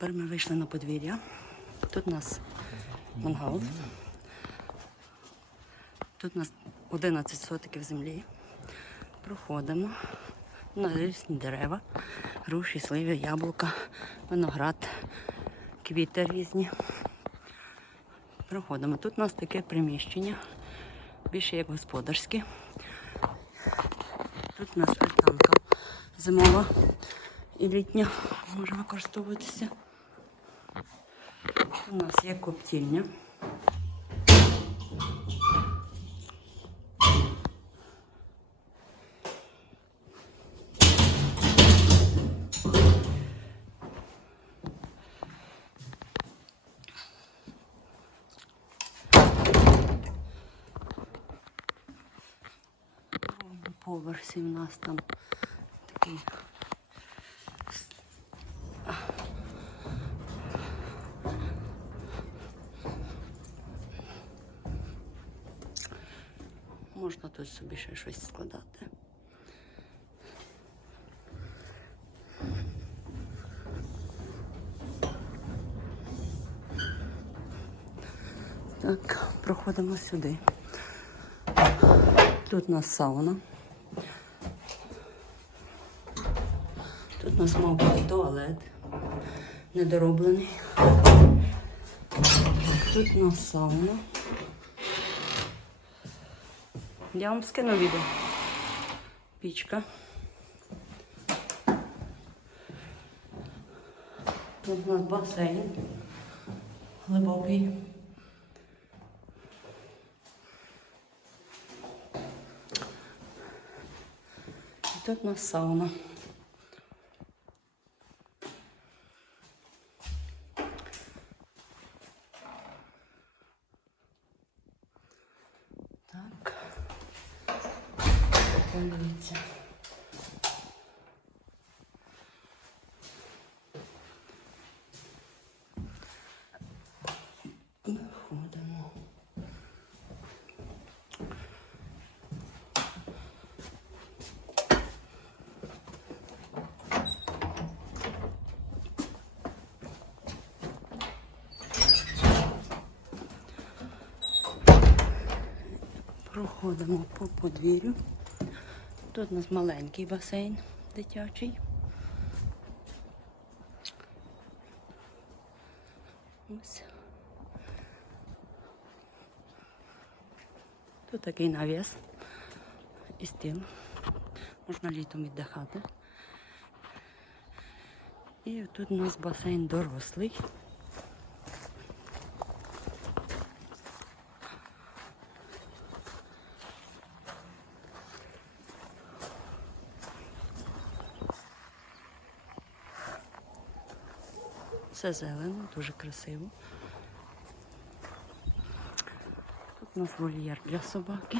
Тепер ми вийшли на подвір'я. Тут у нас мангал. Тут у нас 11 сотиків землі. Проходимо. На різні дерева, груші, сливи, яблука, виноград, квіти різні. Проходимо. Тут у нас таке приміщення, більше як господарське. Тут у нас альтанка зимова і літня може використовуватися. У нас є коптільня. поверсі в нас там такий. Можна тут собі ще щось складати. Так, проходимо сюди. Тут у нас сауна. Тут у нас мав бути туалет недороблений. Тут у нас сауна. Я вам скину відео. Пічка. Тут у нас басейн глибокий. І тут у нас сауна. Подивіться. Виходимо. Проходимо по подвір'ю. Тут у нас маленький басейн дитячий. Ось. Тут такий навіс і стіл. Можна літом віддихати. І тут у нас басейн дорослий. Все зелено, дуже красиво. Тут у нас вольєр для собаки.